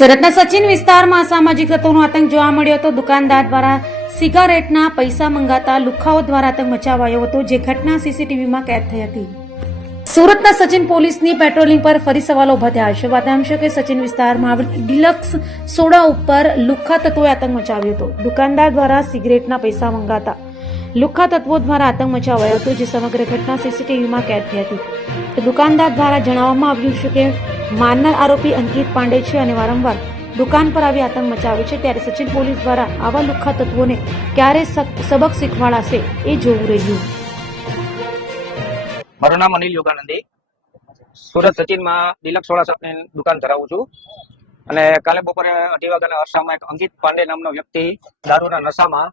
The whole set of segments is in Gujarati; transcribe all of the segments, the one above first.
સુરતના સચિન વિસ્તારમાં અસામાજિક તત્વોનો આતંક જોવા મળ્યો હતો. દુકાનદાર દ્વારા સિગારેટના પૈસા મંગાતા લુખ્ખાઓ દ્વારા આતંક મચાવાયો હતો, જે ઘટના સીસીટીવીમાં કેદ થઈ હતી. સુરતના સચિન પોલીસની પેટ્રોલિંગ પર ફરી સવાલો ઉભા થયા છે. વાત છે કે સચિન વિસ્તારમાં આવેલ ડિલક્સ સોડા ઉપર લુખ્ખા તત્વોએ આતંક મચાવ્યો હતો. દુકાનદાર દ્વારા સિગરેટના પૈસા મંગાતા લુખ્ખા તત્વો દ્વારા આતંક મચાવાયો હતો, જે સમગ્ર ઘટના સીસીટીવીમાં કેદ થઈ હતી. તો દુકાનદાર દ્વારા જણાવવામાં આવ્યું છે કે મારનાર આરોપી અંકિત પાંડે છે અને વારંવાર દુકાન પર આવી આતંક મચાવે છે. ત્યારે સચિન પોલીસ દ્વારા આવા લુખ્ખા તત્વોને ક્યારે સબક શીખવાડાશે એ જોવું રહ્યું. મારું નામ અનિલ યોગાનંદી, સુરત સચિનમાં ડિલક્સ સોડા શોપની દુકાન ધરાવું છું. અને કાલે બપોરે 2:30 વાગ્યાના અરસામાં એક અંકિત પાંડે નામનો વ્યક્તિ દારૂના નશામાં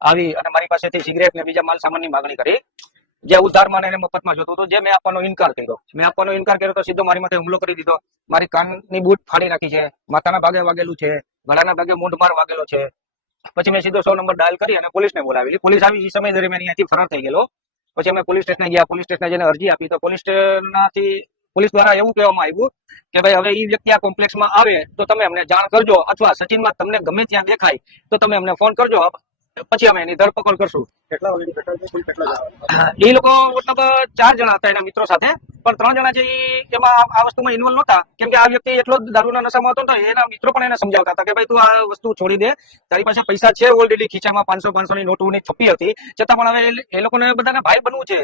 આવી અને મારી પાસેથી સિગરેટ ને બીજા માલ સામાનની માગણી કરી, જે ઉધારમાં એને મફતમાં જોતું હતું, જે મેં આપવાનો ઇનકાર કર્યો. તો સીધો મારી માથે હુમલો કરી દીધો. મારી કાનની બૂટ ફાડી નાખી છે, માથાના ભાગે વાગેલું છે, ગળાના ભાગે મૂંઢ માર વાગેલો છે. પછી મેં સીધો 100 નંબર ડાયલ કરી અને પોલીસને બોલાવેલી. પોલીસ આવી. એ સમય દરમિયાન અહીંયાથી ફરાર થઈ ગયેલો. પછી અમે પોલીસ સ્ટેશને ગયા. પોલીસ સ્ટેશને જઈને અરજી આપી તો પોલીસ દ્વારા એવું કહેવામાં આવ્યું કે ભાઈ હવે એ વ્યક્તિ આ કોમ્પ્લેક્સમાં આવે તો તમે અમને જાણ કરજો, અથવા સચિનમાં તમને ગમે ત્યાં દેખાય તો તમે અમને ફોન કરજો, પછી અમે એની ધરપકડ કરશું. એ લોકો મતલબ 4 જણા હતા એના મિત્રો સાથે, પણ 3 જણા છે એમાં આ વસ્તુમાં ઇન્વોલ્વ નહોતા, કેમ કે આ વ્યક્તિ એટલો દારૂના નશામાં હતો. એના મિત્રો પણ એને સમજાવતા હતા કે ભાઈ તું આ વસ્તુ છોડી દે, તારી પાસે પૈસા છે ઓલરેડી, ખીચામાં 500 ની નોટોની છપી હતી, છતાં પણ હવે એ લોકોને બધાને ભાઈ બનવું છે.